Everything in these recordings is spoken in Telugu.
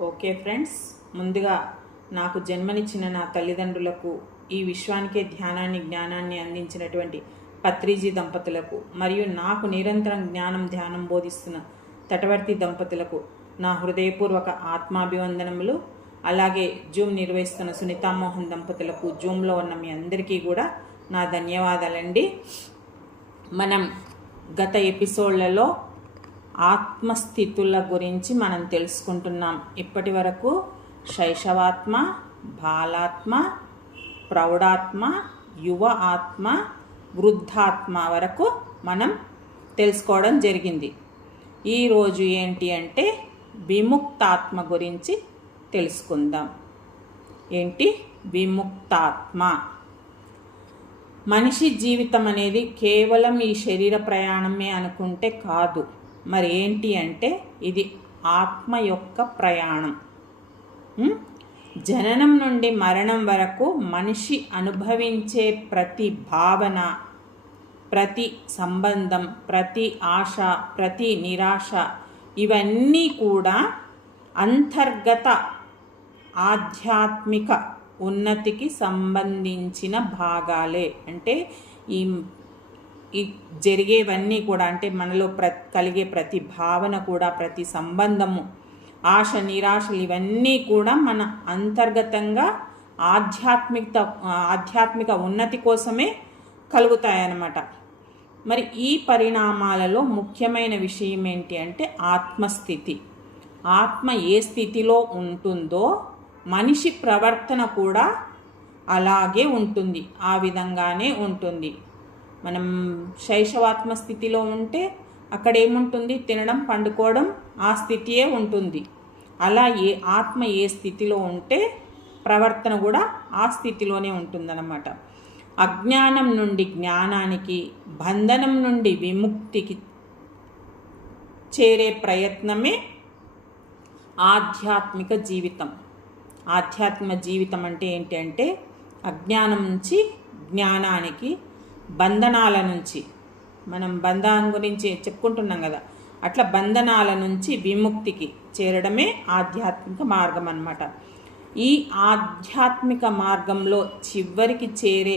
ఓకే ఫ్రెండ్స్, ముందుగా నాకు జన్మనిచ్చిన నా తల్లిదండ్రులకు, ఈ విశ్వానికే ధ్యానాన్ని జ్ఞానాన్ని అందించినటువంటి పత్రిజీ దంపతులకు, మరియు నాకు నిరంతరం ధ్యానం బోధిస్తున్న తటవర్తి దంపతులకు నా హృదయపూర్వక ఆత్మాభివందనములు. అలాగే జూమ్ నిర్వహిస్తున్న సునీతామోహన్ దంపతులకు, జూమ్లో ఉన్న మీ అందరికీ కూడా నా ధన్యవాదాలండి. మనం గత ఎపిసోడ్లలో ఆత్మస్థితుల గురించి మనం తెలుసుకుంటున్నాం. ఇప్పటి వరకు శైశవాత్మ, బాలాత్మ, ప్రౌఢాత్మ, యువ ఆత్మ, వృద్ధాత్మ వరకు మనం తెలుసుకోవడం జరిగింది. ఈరోజు ఏంటి అంటే విముక్తాత్మ గురించి తెలుసుకుందాం. ఏంటి విముక్తాత్మ? మనిషి జీవితం అనేది కేవలం ఈ శరీర ప్రయాణమే అనుకుంటే కాదు. మరి ఏంటి అంటే ఇది ఆత్మ యొక్క ప్రయాణం. జననం నుండి మరణం వరకు మనిషి అనుభవించే ప్రతి భావన, ప్రతి సంబంధం, ప్రతి ఆశ, ప్రతి నిరాశ, ఇవన్నీ కూడా అంతర్గత ఆధ్యాత్మిక ఉన్నతికి సంబంధించిన భాగాలే. అంటే ఈ జరిగేవన్నీ కూడా, అంటే మనలో కలిగే ప్రతి భావన కూడా, ప్రతి సంబంధము, ఆశ, నిరాశలు, ఇవన్నీ కూడా మన అంతర్గతంగా ఆధ్యాత్మిక ఉన్నతి కోసమే కలుగుతాయన్నమాట. మరి ఈ పరిణామాలలో ముఖ్యమైన విషయం ఏంటి అంటే ఆత్మస్థితి. ఆత్మ ఏ స్థితిలో ఉంటుందో మనిషి ప్రవర్తన కూడా అలాగే ఉంటుంది, ఆ విధంగానే ఉంటుంది. మనం శైశవాత్మ స్థితిలో ఉంటే అక్కడ ఏముంటుంది? తినడం, పండుకోవడం, ఆ స్థితియే ఉంటుంది. అలా ఆత్మ ఏ స్థితిలో ఉంటే ప్రవర్తన కూడా ఆ స్థితిలోనే ఉంటుందన్నమాట. అజ్ఞానం నుండి జ్ఞానానికి, బంధనం నుండి విముక్తికి చేరే ప్రయత్నమే ఆధ్యాత్మిక జీవితం. ఆధ్యాత్మిక జీవితం అంటే ఏంటి అంటే అజ్ఞానం నుంచి జ్ఞానానికి, బంధనాల నుంచి, మనం బంధం గురించి చెప్పుకుంటున్నాం కదా, అట్లా బంధనాల నుంచి విముక్తికి చేరడమే ఆధ్యాత్మిక మార్గం అన్నమాట. ఈ ఆధ్యాత్మిక మార్గంలో చివరికి చేరే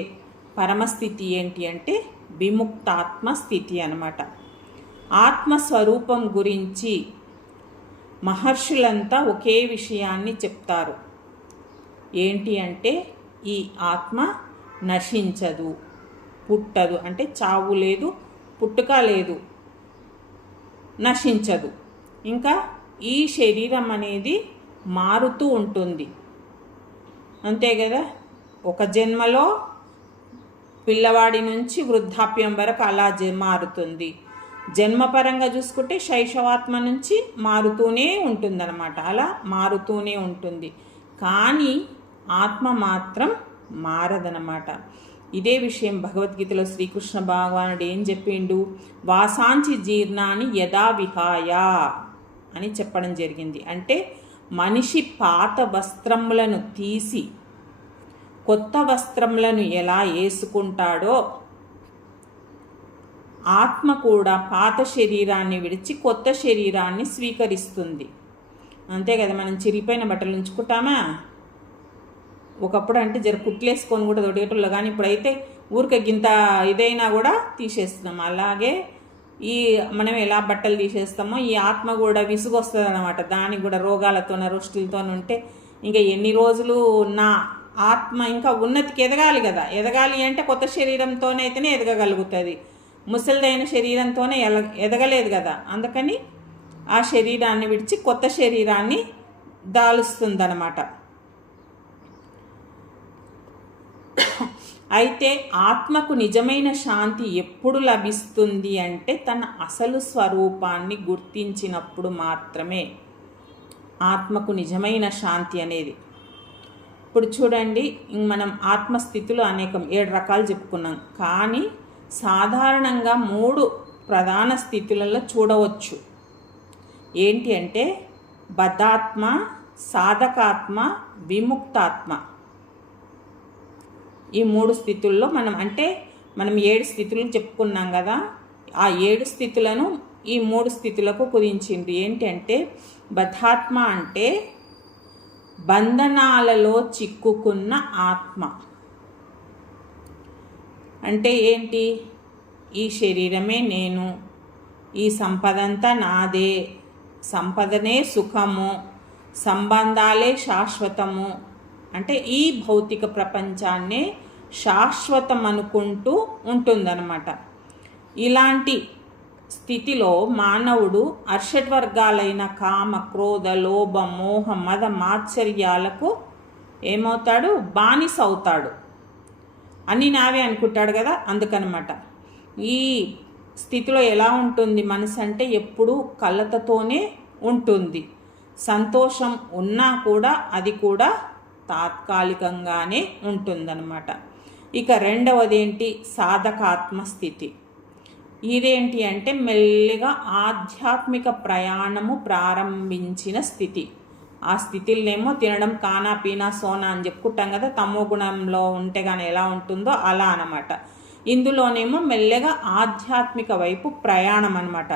పరమస్థితి ఏంటి అంటే విముక్తాత్మ స్థితి అన్నమాట. ఆత్మస్వరూపం గురించి మహర్షులంతా ఒకే విషయాన్ని చెప్తారు. ఏంటి అంటే ఈ ఆత్మ నశించదు, పుట్టదు. అంటే చావు లేదు, పుట్టుక లేదు, నశించదు. ఇంకా ఈ శరీరం అనేది మారుతూ ఉంటుంది, అంతే కదా. ఒక జన్మలో పిల్లవాడి నుంచి వృద్ధాప్యం వరకు అలా మారుతుంది. జన్మపరంగా చూసుకుంటే శైశవాత్మ నుంచి మారుతూనే ఉంటుందన్నమాట. అలా మారుతూనే ఉంటుంది. కానీ ఆత్మ మాత్రం మారదనమాట. ఇదే విషయం భగవద్గీతలో శ్రీకృష్ణ భగవానుడు ఏం చెప్పిండు? వాసాంచి జీర్ణాన్ని యథా విహాయ అని చెప్పడం జరిగింది. అంటే మనిషి పాత వస్త్రములను తీసి కొత్త వస్త్రములను ఎలా వేసుకుంటాడో ఆత్మ కూడా పాత శరీరాన్ని విడిచి కొత్త శరీరాన్ని స్వీకరిస్తుంది. అంతే కదా. మనం చిరిగిపోయిన బట్టలు ఉంచుకుంటామా? ఒకప్పుడు అంటే కుట్లేసుకొని కూడా తొడిగేటోళ్ళు, కానీ ఇప్పుడైతే ఊరికే గింత ఇదైనా కూడా తీసేస్తున్నాం. అలాగే మనం ఎలా బట్టలు తీసేస్తామో ఈ ఆత్మ కూడా విసుగొస్తుంది అన్నమాట. దానికి కూడా రోగాలతో, రోష్టిలతో ఉంటే ఇంకా ఎన్ని రోజులు నా ఆత్మ ఇంకా ఉన్నతికి ఎదగాలి కదా. ఎదగాలి అంటే కొత్త శరీరంతోనైతేనే ఎదగగలుగుతుంది. ముసలిదైన శరీరంతోనే ఎదగలేదు కదా. అందుకని ఆ శరీరాన్ని విడిచి కొత్త శరీరాన్ని దాలుస్తుందన్నమాట. అయితే ఆత్మకు నిజమైన శాంతి ఎప్పుడు లభిస్తుంది అంటే తన అసలు స్వరూపాన్ని గుర్తించినప్పుడు మాత్రమే ఆత్మకు నిజమైన శాంతి అనేది. ఇప్పుడు చూడండి, మనం ఆత్మస్థితులు అనేకం 7 రకాలు చెప్పుకున్నాం. కానీ సాధారణంగా 3 ప్రధాన స్థితులలో చూడవచ్చు. ఏంటి అంటే బద్ధాత్మ, సాధకాత్మ, విముక్తాత్మ. ఈ 3 స్థితుల్లో మనం 7 స్థితులు చెప్పుకున్నాం కదా. ఆ 7 స్థితులను ఈ 3 స్థితులకు కుదించింది. ఏంటంటే బద్ధాత్మ అంటే బంధనాలలో చిక్కుకున్న ఆత్మ. అంటే ఏంటి? ఈ శరీరమే నేను, ఈ సంపదంతా నాదే, సంపదనే సుఖము, సంబంధాలే శాశ్వతము, అంటే ఈ భౌతిక ప్రపంచాన్నే శాశ్వతం అనుకుంటూ ఉంటుందన్నమాట. ఇలాంటి స్థితిలో మానవుడు అర్షడ్వర్గాలైన కామ, క్రోధ, లోభ, మోహ, మద, మాత్సర్యాలకు ఏమవుతాడు? బానిస అవుతాడు. అన్నీ నావే అనుకుంటాడు కదా, అందుకనమాట. ఈ స్థితిలో ఎలా ఉంటుంది మనసు అంటే ఎప్పుడూ కలతతోనే ఉంటుంది. సంతోషం ఉన్నా కూడా అది కూడా తాత్కాలికంగానే ఉంటుందన్నమాట. ఇక రెండవది ఏంటి? సాధకాత్మ స్థితి. ఇదేంటి అంటే మెల్లిగా ఆధ్యాత్మిక ప్రయాణము ప్రారంభించిన స్థితి. ఆ స్థితిలోనేమో తినడం, కానా పీనా సోనా అని చెప్పుకుంటాం కదా, తమో గుణంలో ఉంటే కానీ ఎలా ఉంటుందో అలా అన్నమాట. ఇందులోనేమో మెల్లగా ఆధ్యాత్మిక వైపు ప్రయాణం అన్నమాట.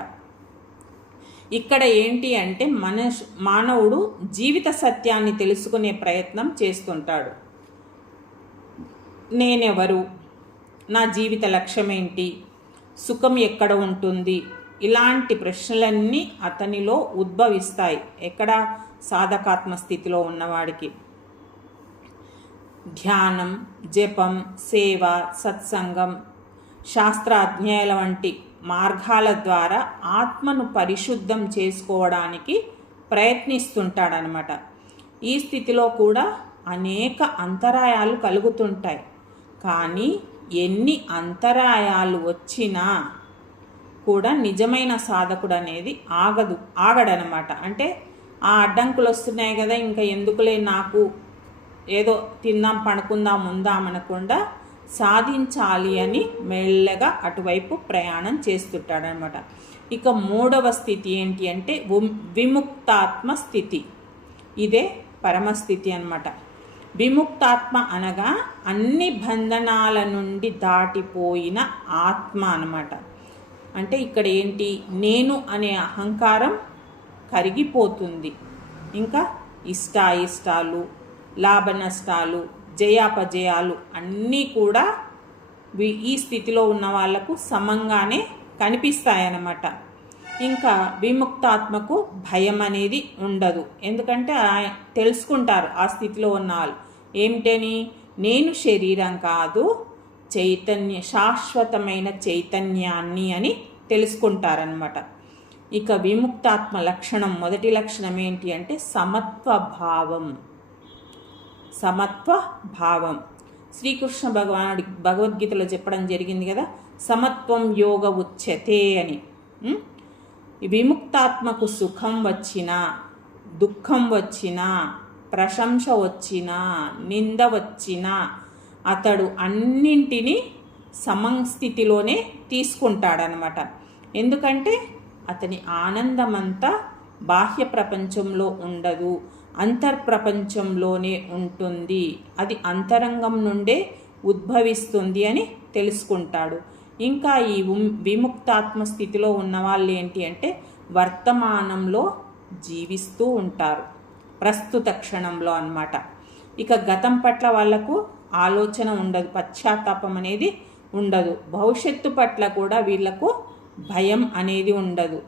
ఇక్కడ ఏంటి అంటే మానవుడు జీవిత సత్యాన్ని తెలుసుకునే ప్రయత్నం చేస్తుంటాడు. నేనెవరు? నా జీవిత లక్ష్యం ఏంటి? సుఖం ఎక్కడ ఉంటుంది? ఇలాంటి ప్రశ్నలన్నీ అతనిలో ఉద్భవిస్తాయి. ఎక్కడ? సాధకాత్మ స్థితిలో ఉన్నవాడికి. ధ్యానం, జపం, సేవ, సత్సంగం, శాస్త్ర అధ్యయనాల వంటి మార్గాల ద్వారా ఆత్మను పరిశుద్ధం చేసుకోవడానికి ప్రయత్నిస్తుంటాడనమాట. ఈ స్థితిలో కూడా అనేక అంతరాయాలు కలుగుతుంటాయి. కానీ ఎన్ని అంతరాయాలు వచ్చినా కూడా నిజమైన సాధకుడు అనేది ఆగడనమాట. అంటే ఆ అడ్డంకులు వస్తున్నాయి కదా, ఇంకా ఎందుకులే, నాకు ఏదో తిందాం పడుకుందాం ఉందాం అనకుండా సాధించాలి అని మెల్లగా అటువైపు ప్రయాణం చేస్తుంటాడనమాట. ఇక మూడవ స్థితి ఏంటి అంటే విముక్తాత్మ స్థితి. ఇదే పరమస్థితి అన్నమాట. విముక్తాత్మ అనగా అన్ని బంధనాల నుండి దాటిపోయిన ఆత్మ అన్నమాట. అంటే ఇక్కడ ఏంటి? నేను అనే అహంకారం కరిగిపోతుంది. ఇంకా ఇష్టాయిష్టాలు, లాభ నష్టాలు, జయాపజయాలు అన్నీ కూడా ఈ స్థితిలో ఉన్న వాళ్లకు సమంగానే కనిపిస్తాయన్నమాట. ఇంకా విముక్తాత్మకు భయం అనేది ఉండదు. ఎందుకంటే తెలుసుకుంటారు ఆ స్థితిలో ఉన్న వాళ్ళు ఏమిటని, నేను శరీరం కాదు, శాశ్వతమైన చైతన్యాన్ని అని తెలుసుకుంటారనమాట. ఇక విముక్తాత్మ లక్షణం, మొదటి లక్షణం ఏంటి అంటే సమత్వ భావం. శ్రీకృష్ణ భగవానుడికి భగవద్గీతలో చెప్పడం జరిగింది కదా, సమత్వం యోగ ఉచ్యతే అని. విముక్తాత్మకు సుఖం వచ్చినా, దుఃఖం వచ్చినా, ప్రశంస వచ్చినా, నింద వచ్చినా అతడు అన్నింటినీ సమస్థితిలోనే తీసుకుంటాడనమాట. ఎందుకంటే అతని ఆనందమంతా బాహ్య ప్రపంచంలో ఉండదు, అంతర్ప్రపంచంలోనే ఉంటుంది. అది అంతరంగం నుండే ఉద్భవిస్తుంది అని తెలుసుకుంటాడు. ఇంకా ఈ విముక్తాత్మ స్థితిలో ఉన్న వాళ్ళు ఏంటి అంటే వర్తమానంలో జీవిస్తూ ఉంటారు, ప్రస్తుత క్షణంలో అన్నమాట. ఇక గతం పట్ల వాళ్లకు ఆలోచన ఉండదు, పశ్చాత్తాపం అనేది ఉండదు. భవిష్యత్తు పట్ల కూడా వీళ్లకు భయం అనేది ఉండదు.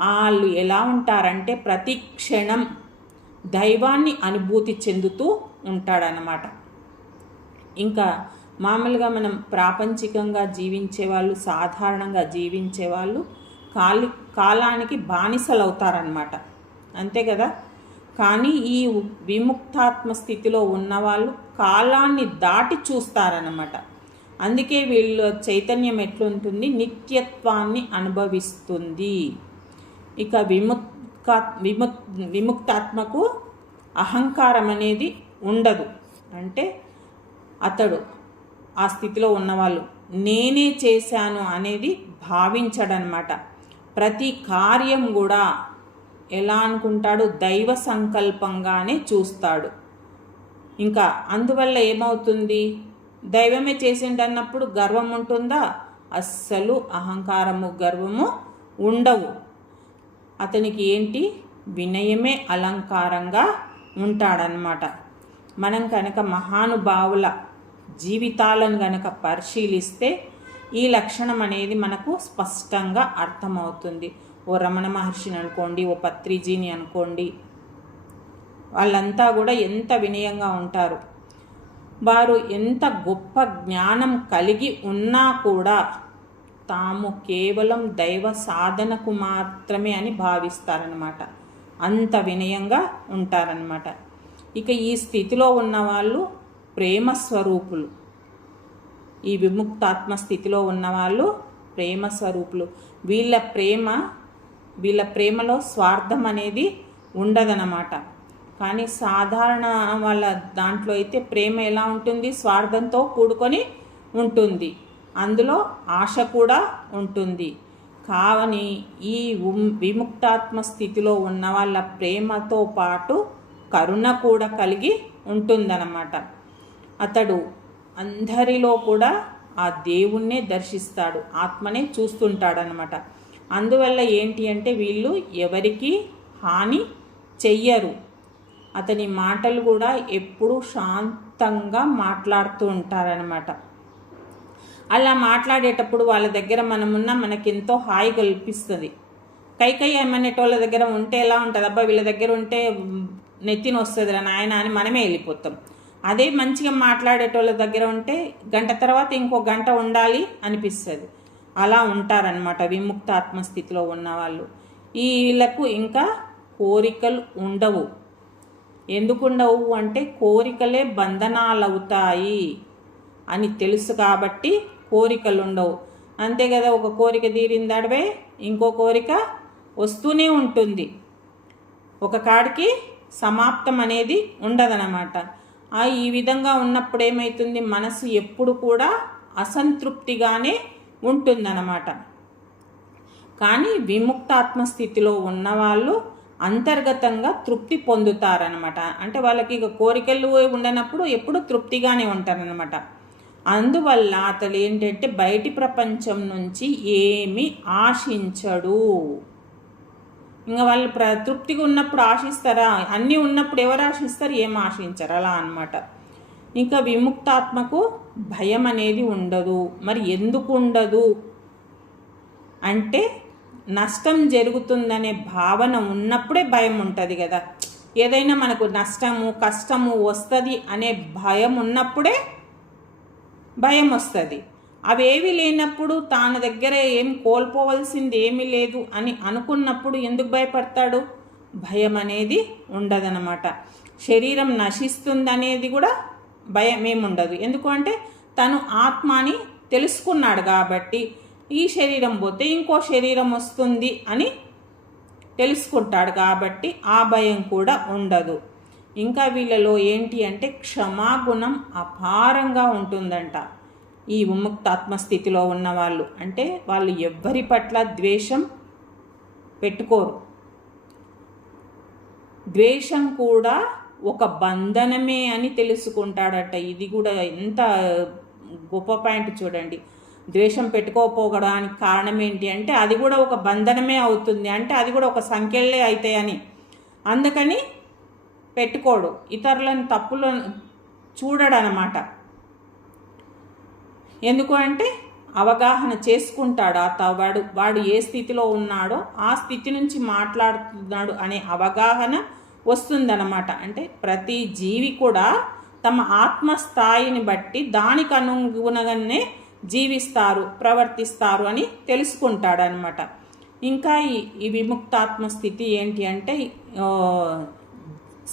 వాళ్ళు ఎలా ఉంటారంటే ప్రతి క్షణం దైవాన్ని అనుభూతి చెందుతూ ఉంటాడనమాట. ఇంకా మామూలుగా మనం ప్రాపంచికంగా జీవించే వాళ్ళు, సాధారణంగా జీవించే వాళ్ళు కాలానికి బానిసలు అవుతారనమాట, అంతే కదా. కానీ ఈ విముక్తాత్మ స్థితిలో ఉన్నవాళ్ళు కాలాన్ని దాటి చూస్తారనమాట. అందుకే వీళ్ళ చైతన్యం ఎట్లుంటుంది, నిత్యత్వాన్ని అనుభవిస్తుంది. ఇక విముక్తాత్మకు అహంకారం అనేది ఉండదు. అంటే అతడు ఆ స్థితిలో ఉన్నవాళ్ళు నేనే చేశాను అనేది భావించడనమాట. ప్రతి కార్యం కూడా ఎలా అనుకుంటాడు, దైవ సంకల్పంగానే చూస్తాడు. ఇంకా అందువల్ల ఏమవుతుంది, దైవమే చేసిండన్నప్పుడు గర్వం ఉంటుందా? అస్సలు అహంకారము గర్వము ఉండవు. అతనికి ఏంటి, వినయమే అలంకారంగా ఉంటాడనమాట. మనం కనుక మహానుభావుల జీవితాలను కనుక పరిశీలిస్తే ఈ లక్షణం అనేది మనకు స్పష్టంగా అర్థమవుతుంది. ఓ రమణ మహర్షిని అనుకోండి, ఓ పత్రిజీని అనుకోండి, వాళ్ళంతా కూడా ఎంత వినయంగా ఉంటారు. వారు ఎంత గొప్ప జ్ఞానం కలిగి ఉన్నా కూడా తాము కేవలం దైవ సాధనకు మాత్రమే అని భావిస్తారనమాట. అంత వినయంగా ఉంటారనమాట. ఇక ఈ స్థితిలో ఉన్నవాళ్ళు ప్రేమ స్వరూపులు. ఈ విముక్తాత్మ స్థితిలో ఉన్నవాళ్ళు ప్రేమ స్వరూపులు. వీళ్ళ ప్రేమలో స్వార్థం అనేది ఉండదన్నమాట. కానీ సాధారణ వాళ్ళ దాంట్లో అయితే ప్రేమ ఎలా ఉంటుంది? స్వార్థంతో కూడుకొని ఉంటుంది, అందులో ఆశ కూడా ఉంటుంది. కావని ఈ విముక్తాత్మ స్థితిలో ఉన్న వాళ్ళ ప్రేమతో పాటు కరుణ కూడా కలిగి ఉంటుందన్నమాట. అతడు అందరిలో కూడా ఆ దేవుణ్ణే దర్శిస్తాడు, ఆత్మనే చూస్తుంటాడనమాట. అందువల్ల ఏంటి అంటే వీళ్ళు ఎవరికి హాని చెయ్యరు. అతని మాటలు కూడా ఎప్పుడూ శాంతంగా మాట్లాడుతూ ఉంటారనమాట. అలా మాట్లాడేటప్పుడు వాళ్ళ దగ్గర మనమున్నా మనకెంతో హాయి కల్పిస్తుంది. కైకయ్య ఏమనేటోళ్ళ దగ్గర ఉంటే ఎలా ఉంటుంది? అబ్బా వీళ్ళ దగ్గర ఉంటే నెత్తిన వస్తుందిరా నాయన అని మనమే వెళ్ళిపోతాం. అదే మంచిగా మాట్లాడేటోళ్ళ దగ్గర ఉంటే గంట తర్వాత ఇంకో గంట ఉండాలి అనిపిస్తుంది. అలా ఉంటారనమాట విముక్త ఆత్మస్థితిలో ఉన్నవాళ్ళు. వీళ్ళకు ఇంకా కోరికలు ఉండవు. ఎందుకు ఉండవు అంటే కోరికలే బంధనాలవుతాయి అని తెలుసు కాబట్టి కోరికలు ఉండవు. అంతే కదా, ఒక కోరిక తీరిందడవే ఇంకో కోరిక వస్తూనే ఉంటుంది. ఒక కాడికి సమాప్తం అనేది ఉండదన్నమాట. ఈ విధంగా ఉన్నప్పుడు ఏమవుతుంది? మనసు ఎప్పుడు కూడా అసంతృప్తిగానే ఉంటుందన్నమాట. కానీ విముక్తాత్మస్థితిలో ఉన్నవాళ్ళు అంతర్గతంగా తృప్తి పొందుతారనమాట. అంటే వాళ్ళకి ఇక కోరికలు ఉండనప్పుడు ఎప్పుడు తృప్తిగానే ఉంటారనమాట. అందువల్ల అతడు ఏంటంటే బయటి ప్రపంచం నుంచి ఏమి ఆశించడు. ఇంకా వాళ్ళు తృప్తిగా ఉన్నప్పుడు ఆశిస్తారా? అన్నీ ఉన్నప్పుడు ఎవరు ఆశిస్తారు? ఏం ఆశించరు, అలా అనమాట. ఇంకా విముక్తాత్మకు భయం అనేది ఉండదు. మరి ఎందుకు ఉండదు అంటే నష్టం జరుగుతుందనే భావన ఉన్నప్పుడే భయం ఉంటుంది కదా. ఏదైనా మనకు నష్టము కష్టము వస్తుంది అనే భయం ఉన్నప్పుడే భయం వస్తుంది. అవేవి లేనప్పుడు తాన దగ్గర ఏం కోల్పోవలసింది ఏమీ లేదు అని అనుకున్నప్పుడు ఎందుకు భయపడతాడు? భయం అనేది ఉండదన్నమాట. శరీరం నశిస్తుందనేది కూడా భయం ఏముండదు. ఎందుకు అంటే తను ఆత్మ అని తెలుసుకున్నాడు కాబట్టి. ఈ శరీరం పోతే ఇంకో శరీరం వస్తుంది అని తెలుసుకుంటాడు కాబట్టి ఆ భయం కూడా ఉండదు. ఇంకా వీళ్ళలో ఏంటి అంటే క్షమాగుణం అపారంగా ఉంటుందంట. ఈ విముక్తాత్మస్థితిలో ఉన్నవాళ్ళు అంటే వాళ్ళు ఎవ్వరి పట్ల ద్వేషం పెట్టుకోరు. ద్వేషం కూడా ఒక బంధనమే అని తెలుసుకుంటాడట. ఇది కూడా ఎంత గొప్ప పాయింట్ చూడండి. ద్వేషం పెట్టుకోకపోవడానికి కారణం ఏంటి అంటే అది కూడా ఒక బంధనమే అవుతుంది, అంటే అది కూడా ఒక సంఖ్యలే అవుతాయని. అందుకని పెట్టుకోడు, ఇతరులను తప్పులను చూడడనమాట. ఎందుకు అంటే అవగాహన చేసుకుంటాడు. వాడు ఏ స్థితిలో ఉన్నాడో ఆ స్థితి నుంచి మాట్లాడుతున్నాడు అనే అవగాహన వస్తుందన్నమాట. అంటే ప్రతి జీవి కూడా తమ ఆత్మస్థాయిని బట్టి దానికి అనుగుణంగానే జీవిస్తారు, ప్రవర్తిస్తారు అని తెలుసుకుంటాడనమాట. ఇంకా ఈ విముక్తాత్మ స్థితి ఏంటి అంటే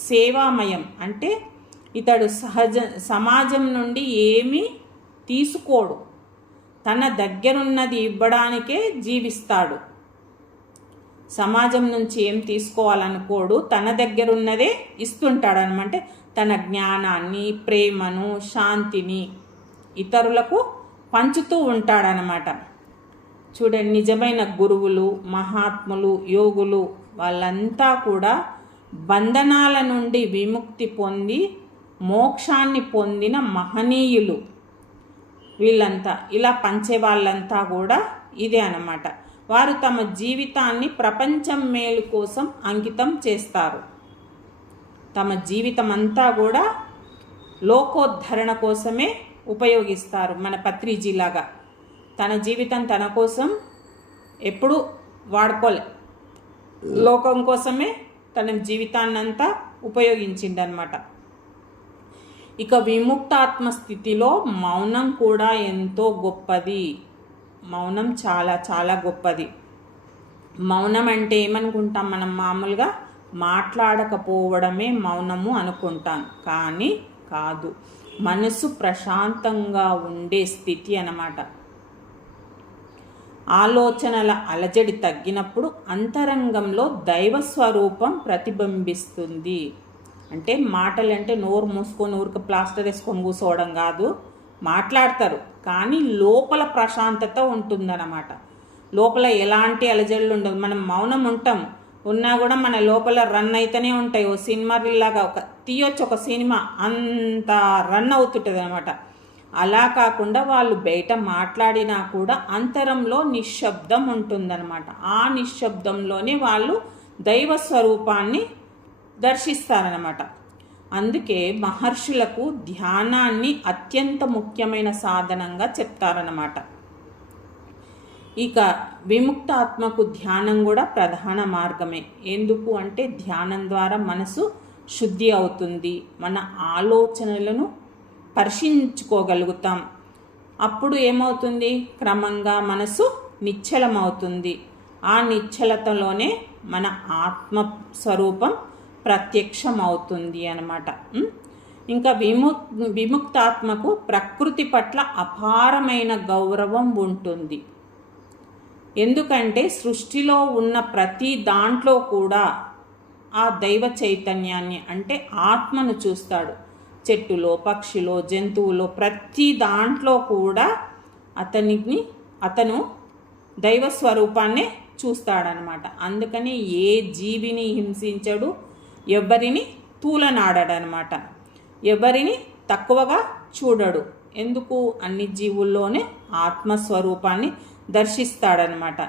సేవామయం. అంటే ఇతడు సమాజం నుండి ఏమీ తీసుకోడు, తన దగ్గరున్నది ఇవ్వడానికే జీవిస్తాడు. సమాజం నుంచి ఏం తీసుకోవాలనుకోడు, తన దగ్గరున్నదే ఇస్తుంటాడనమాట. తన జ్ఞానాన్ని, ప్రేమను, శాంతిని ఇతరులకు పంచుతూ ఉంటాడనమాట. చూడండి, నిజమైన గురువులు, మహాత్ములు, యోగులు వాళ్ళంతా కూడా బంధనాల నుండి విముక్తి పొంది మోక్షాన్ని పొందిన మహనీయులు. వీళ్ళంతా ఇలా పంచే వాళ్ళంతా కూడా ఇదే అన్నమాట. వారు తమ జీవితాన్ని ప్రపంచం మేలు కోసం అంకితం చేస్తారు. తమ జీవితం అంతా కూడా లోకోద్ధరణ కోసమే ఉపయోగిస్తారు. మన పత్రిజీలాగా తన జీవితం తన కోసం ఎప్పుడు వాడుకోలే, లోకం కోసమే తన జీవితాన్నంతా ఉపయోగించిండనమాట. ఇక విముక్తాత్మ స్థితిలో మౌనం కూడా ఎంతో గొప్పది. మౌనం చాలా చాలా గొప్పది. మౌనం అంటే ఏమనుకుంటాం మనం? మామూలుగా మాట్లాడకపోవడమే మౌనము అనుకుంటాం, కానీ కాదు. మనసు ప్రశాంతంగా ఉండే స్థితి అన్నమాట. ఆలోచనల అలజడి తగ్గినప్పుడు అంతరంగంలో దైవ స్వరూపం ప్రతిబింబిస్తుంది. అంటే మాటలంటే నోరు మూసుకొని ఊరికి ప్లాస్టర్ వేసుకొని కూర్చోవడం కాదు, మాట్లాడతారు కానీ లోపల ప్రశాంతత ఉంటుందన్నమాట. లోపల ఎలాంటి అలజడులు ఉండదు. మనం మౌనం ఉంటాం, ఉన్నా కూడా మన లోపల రన్ అయితేనే ఉంటాయి. ఓ సినిమా లాగా తీయొచ్చు ఒక సినిమా, అంత రన్ అవుతుంటుంది అనమాట. అలా కాకుండా వాళ్ళు బయట మాట్లాడినా కూడా అంతరంలో నిశ్శబ్దం ఉంటుందన్నమాట. ఆ నిశ్శబ్దంలోనే వాళ్ళు దైవ స్వరూపాన్ని దర్శిస్తారనమాట. అందుకే మహర్షులకు ధ్యానాన్ని అత్యంత ముఖ్యమైన సాధనంగా చెప్తారన్నమాట. ఇక విముక్తాత్మకు ధ్యానం కూడా ప్రధాన మార్గమే. ఎందుకు అంటే ధ్యానం ద్వారా మనసు శుద్ధి అవుతుంది, మన ఆలోచనలను పరిశీలించుకోగలుగుతాం. అప్పుడు ఏమవుతుంది? క్రమంగా మనసు నిశ్చలమవుతుంది. ఆ నిశ్చలతలోనే మన ఆత్మస్వరూపం ప్రత్యక్షమవుతుంది అన్నమాట. ఇంకా విముక్తాత్మకు ప్రకృతి పట్ల అపారమైన గౌరవం ఉంటుంది. ఎందుకంటే సృష్టిలో ఉన్న ప్రతి దాంట్లో కూడా ఆ దైవ చైతన్యాన్ని అంటే ఆత్మను చూస్తాడు. చెట్టులో, పక్షిలో, జంతువులో ప్రతి దాంట్లో కూడా అతను దైవ స్వరూపాన్నే చూస్తాడనమాట. అందుకని ఏ జీవిని హింసించడు, ఎవరిని తూలనాడనమాట, ఎవరిని తక్కువగా చూడడు. ఎందుకు? అన్ని జీవుల్లోనే ఆత్మస్వరూపాన్ని దర్శిస్తాడనమాట.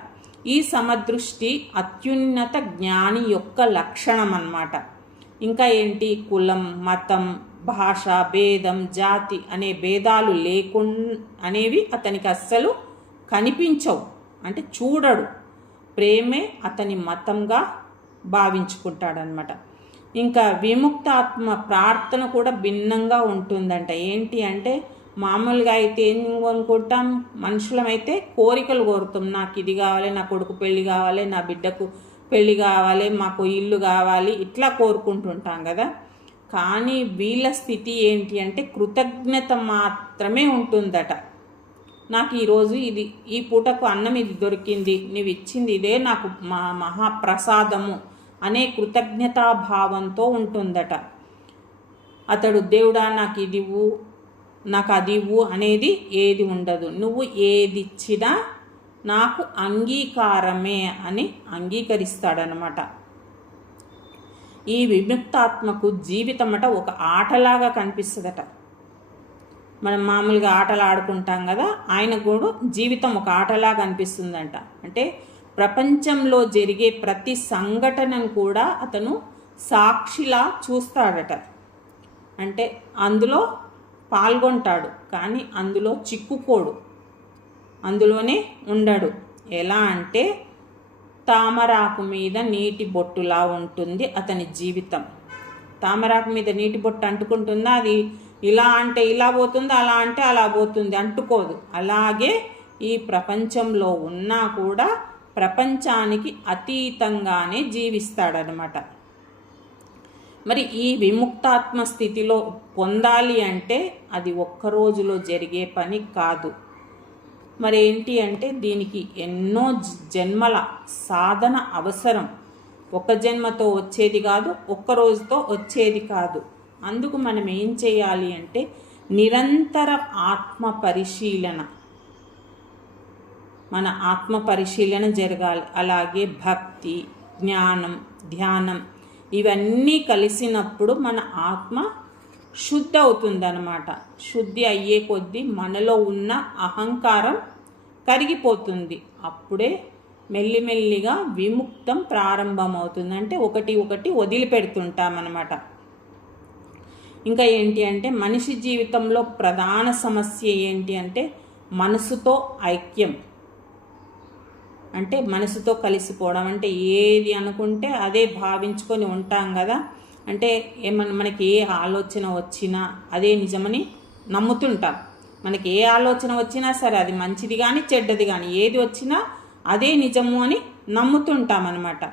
ఈ సమదృష్టి అత్యున్నత జ్ఞాని యొక్క లక్షణం అన్నమాట. ఇంకా ఏంటి? కులం, మతం, భాష, భేదం, జాతి అనే భేదాలు అనేవి అతనికి అస్సలు కనిపించవు, అంటే చూడడు. ప్రేమే అతని మతంగా భావించుకుంటాడనమాట. ఇంకా విముక్తాత్మ ప్రార్థన కూడా భిన్నంగా ఉంటుందంట. ఏంటి అంటే మామూలుగా అయితే ఏం అనుకుంటాం? మనుషులమైతే కోరికలు కోరుతాం. నాకు ఇది కావాలి, నా కొడుకు పెళ్ళి కావాలి, నా బిడ్డకు పెళ్ళి కావాలి, మాకు ఇల్లు కావాలి, ఇట్లా కోరుకుంటుంటాం కదా. కానీ వీళ్ళ స్థితి ఏంటి అంటే కృతజ్ఞత మాత్రమే ఉంటుందట. నాకు ఈరోజు ఈ పూటకు అన్నం ఇది దొరికింది, నీవు ఇచ్చింది ఇదే నాకు మహాప్రసాదము అనే కృతజ్ఞతాభావంతో ఉంటుందట. అతడు దేవుడా నాకు ఇది ఇవ్వు, నాకు అది ఇవ్వు అనేది ఏది ఉండదు. నువ్వు ఏది ఇచ్చినా నాకు అంగీకారమే అని అంగీకరిస్తాడనమాట. ఈ విముక్తాత్మకు జీవితం అట ఒక ఆటలాగా కనిపిస్తుందట. మనం మామూలుగా ఆటలు ఆడుకుంటాం కదా, ఆయన కూడా జీవితం ఒక ఆటలాగా అనిపిస్తుందంట. అంటే ప్రపంచంలో జరిగే ప్రతి సంఘటనను కూడా అతను సాక్షిలా చూస్తాడట. అంటే అందులో పాల్గొంటాడు, కానీ అందులో చిక్కుకోడు, అందులోనే ఉండడు. ఎలా అంటే తామరాకు మీద నీటి బొట్టులా ఉంటుంది అతని జీవితం. తామరాకు మీద నీటి బొట్టు అంటుకుంటుందా? అది ఇలా అంటే ఇలా పోతుంది, అలా అంటే అలా పోతుంది, అంటుకోదు. అలాగే ఈ ప్రపంచంలో ఉన్నా కూడా ప్రపంచానికి అతీతంగానే జీవిస్తాడనమాట. మరి ఈ విముక్తాత్మ స్థితిలో పొందాలి అంటే అది ఒక్క రోజులో జరిగే పని కాదు. మరి ఏంటి అంటే దీనికి ఎన్నో జన్మల సాధన అవసరం. ఒక జన్మతో వచ్చేది కాదు, ఒక్క రోజుతో వచ్చేది కాదు. అందుకు మనం ఏం చేయాలి అంటే నిరంతర ఆత్మ పరిశీలన, మన ఆత్మ పరిశీలన జరగాలి. అలాగే భక్తి, జ్ఞానం, ధ్యానం ఇవన్నీ కలిసినప్పుడు మన ఆత్మ శుద్ధి అవుతుందన్నమాట. శుద్ధి అయ్యే కొద్దీ మనలో ఉన్న అహంకారం కరిగిపోతుంది. అప్పుడే మెల్లిమెల్లిగా విముక్తం ప్రారంభమవుతుంది. అంటే ఒకటి ఒకటి వదిలిపెడుతుంటామన్నమాట. ఇంకా ఏంటి అంటే మనిషి జీవితంలో ప్రధాన సమస్య ఏంటి అంటే మనసుతో ఐక్యం. అంటే మనసుతో కలిసిపోవడం, అంటే ఏది అనుకుంటే అదే భావించుకొని ఉంటాం కదా. అంటే మనకి ఏ ఆలోచన వచ్చినా అదే నిజమని నమ్ముతుంటాం. మనకి ఏ ఆలోచన వచ్చినా సరే అది మంచిది కానీ చెడ్డది కానీ ఏది వచ్చినా అదే నిజము అని నమ్ముతుంటాం అన్నమాట.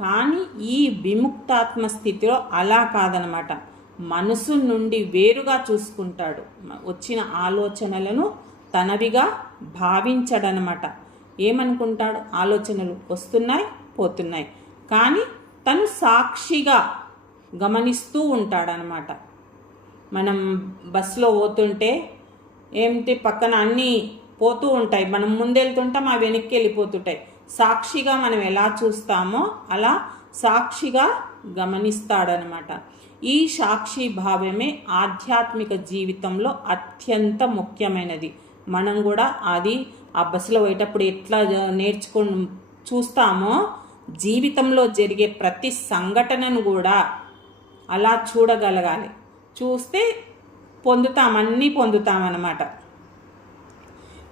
కానీ ఈ విముక్తాత్మ స్థితిలో అలా కాదనమాట. మనసు నుండి వేరుగా చూసుకుంటాడు. వచ్చిన ఆలోచనలను తనవిగా భావించడనమాట. ఏమనుకుంటాడు? ఆలోచనలు వస్తున్నాయి పోతున్నాయి, కానీ తను సాక్షిగా గమనిస్తూ ఉంటాడనమాట. మనం బస్సులో పోతుంటే ఏమిటి పక్కన అన్నీ పోతూ ఉంటాయి, మనం ముందెళ్తుంటాం అవి వెనక్కి వెళ్ళిపోతుంటాయి. సాక్షిగా మనం ఎలా చూస్తామో అలా సాక్షిగా గమనిస్తాడనమాట. ఈ సాక్షి భావమే ఆధ్యాత్మిక జీవితంలో అత్యంత ముఖ్యమైనది. మనం కూడా అది ఆ బస్సులో పోయేటప్పుడు ఎట్లా నేర్చుకొని చూస్తామో జీవితంలో జరిగే ప్రతి సంఘటనను కూడా అలా చూడగలగాలి. చూస్తే అన్నీ పొందుతామన్నమాట.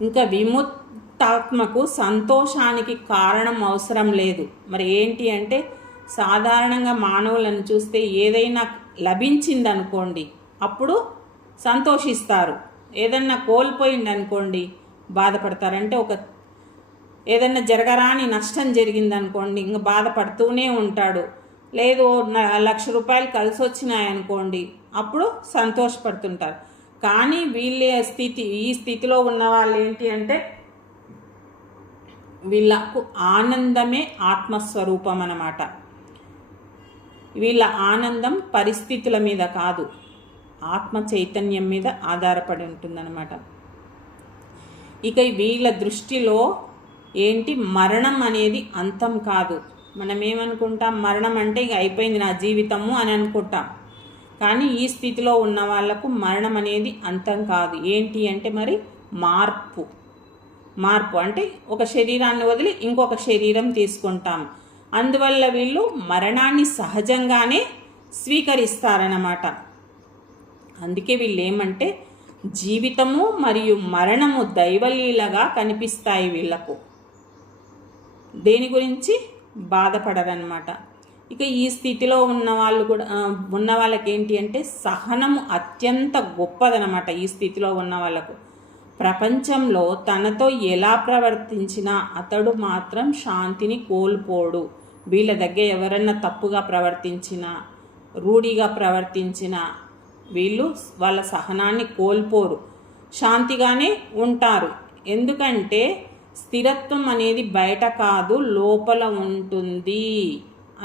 ఇంకా విముక్తాత్మకు సంతోషానికి కారణం అవసరం లేదు. మరి ఏంటి అంటే సాధారణంగా మానవులను చూస్తే ఏదైనా లభించిందనుకోండి అప్పుడు సంతోషిస్తారు, ఏదన్నా కోల్పోయిందనుకోండి బాధపడతారు. అంటే ఏదన్నా జరగరాని నష్టం జరిగిందనుకోండి ఇంకా బాధపడుతూనే ఉంటాడు. లేదు 1,00,000 రూపాయలు కలిసి వచ్చినాయనుకోండి అప్పుడు సంతోషపడుతుంటారు. కానీ ఈ స్థితిలో ఉన్న వాళ్ళు ఏంటి అంటే వీళ్ళకు ఆనందమే ఆత్మస్వరూపం అన్నమాట. వీళ్ళ ఆనందం పరిస్థితుల మీద కాదు, ఆత్మ చైతన్యం మీద ఆధారపడి ఉంటుందన్నమాట. ఇక వీళ్ళ దృష్టిలో ఏంటి, మరణం అనేది అంతం కాదు. మనం ఏమనుకుంటాం, మరణం అంటే ఇక అయిపోయింది నా జీవితము అని అనుకుంటాం. కానీ ఈ స్థితిలో ఉన్న వాళ్లకు మరణం అనేది అంతం కాదు. ఏంటి అంటే మరి మార్పు అంటే ఒక శరీరాన్ని వదిలి ఇంకొక శరీరం తీసుకుంటాం. అందువల్ల వీళ్ళు మరణాన్ని సహజంగానే స్వీకరిస్తారన్నమాట. అందుకే వీళ్ళు ఏమంటే జీవితము మరియు మరణము దైవలీలగా కనిపిస్తాయి వీళ్లకు. దేని గురించి బాధపడరన్నమాట. ఇక ఈ స్థితిలో ఉన్న వాళ్ళకి ఏంటి అంటే సహనము అత్యంత గొప్పదనమాట. ఈ స్థితిలో ఉన్న వాళ్ళకు ప్రపంచంలో తనతో ఎలా ప్రవర్తించినా అతడు మాత్రం శాంతిని కోల్పోడు. వీళ్ళ దగ్గర ఎవరన్నా తప్పుగా ప్రవర్తించినా రూఢిగా ప్రవర్తించినా వీళ్ళు వాళ్ళ సహనాన్ని కోల్పోరు, శాంతిగానే ఉంటారు. ఎందుకంటే స్థిరత్వం అనేది బయట కాదు లోపల ఉంటుంది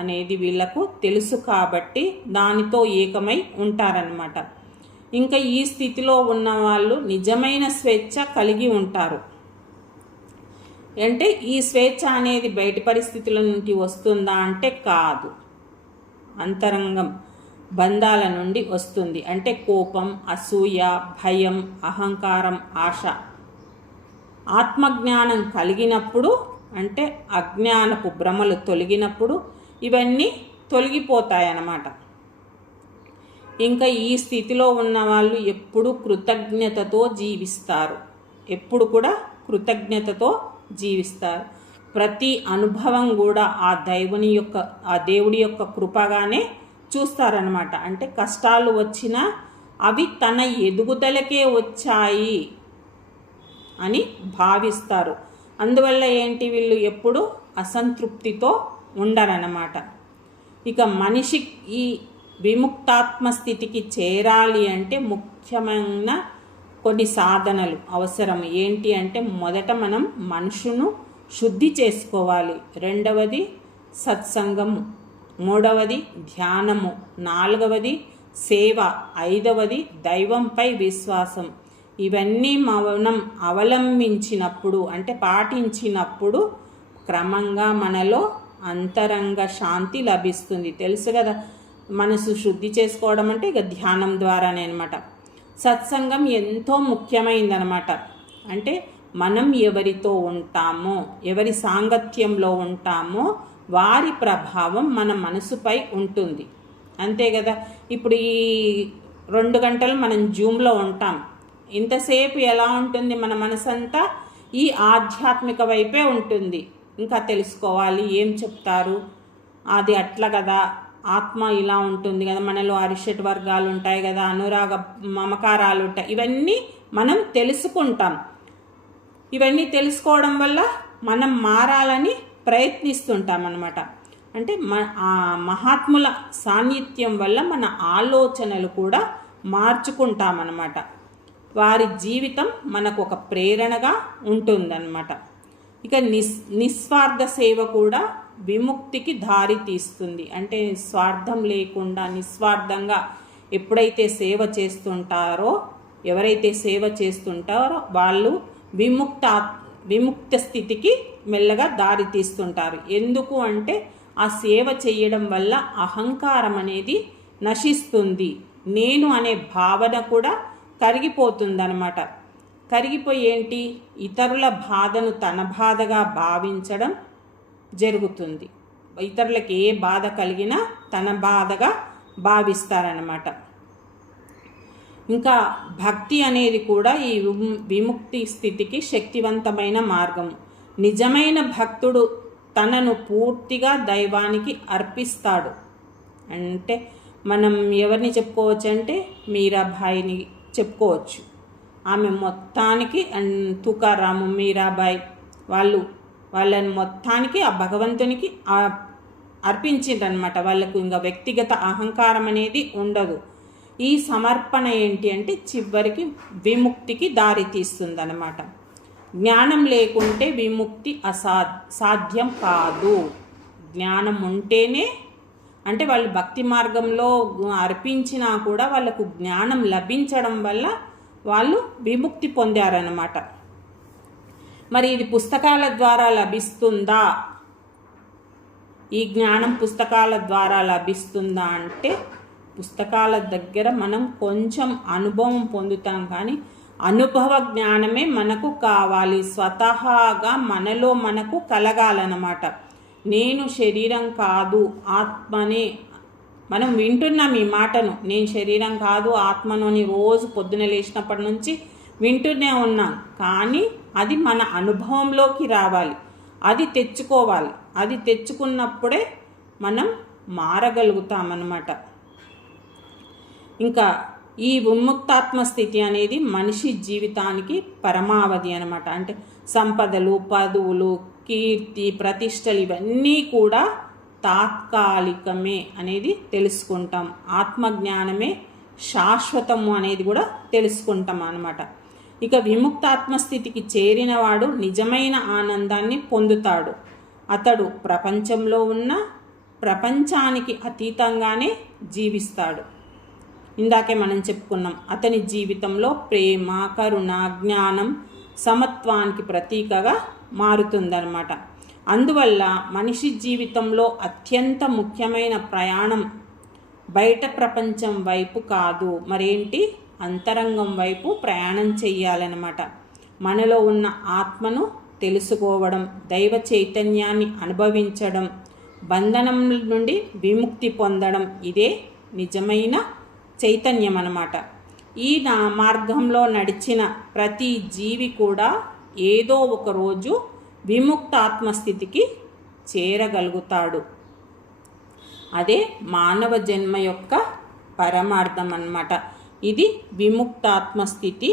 అనేది వీళ్ళకు తెలుసు కాబట్టి దానితో ఏకమై ఉంటారన్నమాట. ఇంకా ఈ స్థితిలో ఉన్న వాళ్ళు నిజమైన స్వేచ్ఛ కలిగి ఉంటారు. అంటే ఈ స్వేచ్ఛ అనేది బయటి పరిస్థితుల నుండి వస్తుందా అంటే కాదు, అంతరంగం బంధాల నుండి వస్తుంది. అంటే కోపం, అసూయ, భయం, అహంకారం, ఆశ. ఆత్మజ్ఞానం కలిగినప్పుడు అంటే అజ్ఞానపు భ్రమలు తొలగినప్పుడు ఇవన్నీ తొలగిపోతాయన్నమాట. ఇంకా ఈ స్థితిలో ఉన్న వాళ్ళు ఎప్పుడు కృతజ్ఞతతో జీవిస్తారు, ఎప్పుడు కూడా కృతజ్ఞతతో జీవిస్తారు. ప్రతి అనుభవం కూడా ఆ దేవుడి యొక్క కృపగానే చూస్తారనమాట. అంటే కష్టాలు వచ్చినా అవి తన ఎదుగుదలకే వచ్చాయి అని భావిస్తారు. అందువల్ల ఏంటి వీళ్ళు ఎప్పుడు అసంతృప్తితో ఉండరన్నమాట. ఇక మనిషి ఈ విముక్తాత్మ స్థితికి చేరాలి అంటే ముఖ్యమైన కొన్ని సాధనలు అవసరం. ఏంటి అంటే మొదట మనం మనసును శుద్ధి చేసుకోవాలి, రెండవది సత్సంగము, మూడవది ధ్యానము, నాలుగవది సేవ, ఐదవది దైవంపై విశ్వాసం. ఇవన్నీ మనం అవలంబించినప్పుడు అంటే పాటించినప్పుడు క్రమంగా మనలో అంతరంగ శాంతి లభిస్తుంది. తెలుసు కదా, మనసు శుద్ధి చేసుకోవడం అంటే ఇక ధ్యానం ద్వారానే అనమాట. సత్సంగం ఎంతో ముఖ్యమైనదనమాట. అంటే మనం ఎవరితో ఉంటామో, ఎవరి సాంగత్యంలో ఉంటామో వారి ప్రభావం మన మనసుపై ఉంటుంది. అంతే కదా. ఇప్పుడు ఈ 2 గంటలు మనం జూమ్లో ఉంటాం. ఇంతసేపు ఎలా ఉంటుంది మన మనసంతా ఈ ఆధ్యాత్మిక వైపే ఉంటుంది. ఇంకా తెలుసుకోవాలి, ఏం చెప్తారు, అది అట్లా కదా, ఆత్మ ఇలా ఉంటుంది కదా, మనలో అరిషట్ వర్గాలు ఉంటాయి కదా, అనురాగ మమకారాలు ఉంటాయి, ఇవన్నీ మనం తెలుసుకుంటాం. ఇవన్నీ తెలుసుకోవడం వల్ల మనం మారాలని ప్రయత్నిస్తుంటాం అన్నమాట. అంటే మహాత్ముల సాన్నిధ్యం వల్ల మన ఆలోచనలు కూడా మార్చుకుంటామన్నమాట. వారి జీవితం మనకు ఒక ప్రేరణగా ఉంటుందన్నమాట. ఇక నిస్వార్థ సేవ కూడా విముక్తికి దారి తీస్తుంది. అంటే స్వార్థం లేకుండా నిస్వార్థంగా ఎప్పుడైతే సేవ చేస్తుంటారో, ఎవరైతే సేవ చేస్తుంటారో వాళ్ళు విముక్త స్థితికి మెల్లగా దారి తీస్తుంటారు. ఎందుకు అంటే ఆ సేవ చేయడం వల్ల అహంకారం అనేది నశిస్తుంది. నేను అనే భావన కూడా కరిగిపోతుందన్నమాట. కరిగిపోయి ఏంటి, ఇతరుల బాధను తన బాధగా భావించడం జరుగుతుంది. ఇతరులకు ఏ బాధ కలిగినా తన బాధగా భావిస్తారన్నమాట. ఇంకా భక్తి అనేది కూడా ఈ విముక్తి స్థితికి శక్తివంతమైన మార్గం. నిజమైన భక్తుడు తనను పూర్తిగా దైవానికి అర్పిస్తాడు. అంటే మనం ఎవరిని చెప్పుకోవచ్చు అంటే మీరాబాయిని చెప్పుకోవచ్చు. ఆమె మొత్తానికి తుకారాము, మీరాబాయి వాళ్ళని మొత్తానికి ఆ భగవంతునికి అర్పించిండ్రనమాట. వాళ్ళకు ఇంకా వ్యక్తిగత అహంకారం అనేది ఉండదు. ఈ సమర్పణ ఏంటి అంటే చివరికి విముక్తికి దారి తీస్తుందన్నమాట. జ్ఞానం లేకుంటే విముక్తి సాధ్యం కాదు. జ్ఞానం ఉంటేనే, అంటే వాళ్ళు భక్తి మార్గంలో అర్పించినా కూడా వాళ్ళకు జ్ఞానం లభించడం వల్ల వాళ్ళు విముక్తి పొందారన్నమాట. మరి ఇది పుస్తకాల ద్వారా లభిస్తుందా? ఈ జ్ఞానం పుస్తకాల ద్వారా లభిస్తుందా అంటే పుస్తకాల దగ్గర మనం కొంచెం అనుభవం పొందుతాం, కానీ అనుభవ జ్ఞానమే మనకు కావాలి. స్వతహాగా మనలో మనకు కలగాలన్నమాట. నేను శరీరం కాదు ఆత్మనే. మనం వింటున్నాం ఈ మాటను, నేను శరీరం కాదు ఆత్మను అని రోజు పొద్దున లేచినప్పటి నుంచి వింటూనే ఉన్నాం. కానీ అది మన అనుభవంలోకి రావాలి, అది తెచ్చుకోవాలి. అది తెచ్చుకున్నప్పుడే మనం మారగలుగుతామన్నమాట. ఇంకా ఈ విముక్తాత్మ స్థితి అనేది మనిషి జీవితానికి పరమావధి అనమాట. అంటే సంపదలు, పదవులు, కీర్తి, ప్రతిష్టలు ఇవన్నీ కూడా తాత్కాలికమే అనేది తెలుసుకుంటాం. ఆత్మజ్ఞానమే శాశ్వతము అనేది కూడా తెలుసుకుంటాం అన్నమాట. ఇక విముక్తాత్మ స్థితికి చేరినవాడు నిజమైన ఆనందాన్ని పొందుతాడు. అతడు ప్రపంచంలో ఉన్న ప్రపంచానికి అతీతంగానే జీవిస్తాడు. ఇందాకే మనం చెప్పుకున్నాం, అతని జీవితంలో ప్రేమ, కరుణ, జ్ఞానం, సమత్వానికి ప్రతీకగా మారుతుందన్నమాట. అందువల్ల మనిషి జీవితంలో అత్యంత ముఖ్యమైన ప్రయాణం బయట ప్రపంచం వైపు కాదు, మరేంటి, అంతరంగం వైపు ప్రయాణం చెయ్యాలన్నమాట. మనలో ఉన్న ఆత్మను తెలుసుకోవడం, దైవ చైతన్యాన్ని అనుభవించడం, బంధనం నుండి విముక్తి పొందడం, ఇదే నిజమైన చైతన్యం అన్నమాట. ఈ మార్గంలో నడిచిన ప్రతి జీవి కూడా ఏదో ఒక రోజు విముక్త ఆత్మస్థితికి చేరగలుగుతాడు. అదే మానవ జన్మ యొక్క పరమార్థం అన్నమాట. ఇది విముక్తాత్మస్థితి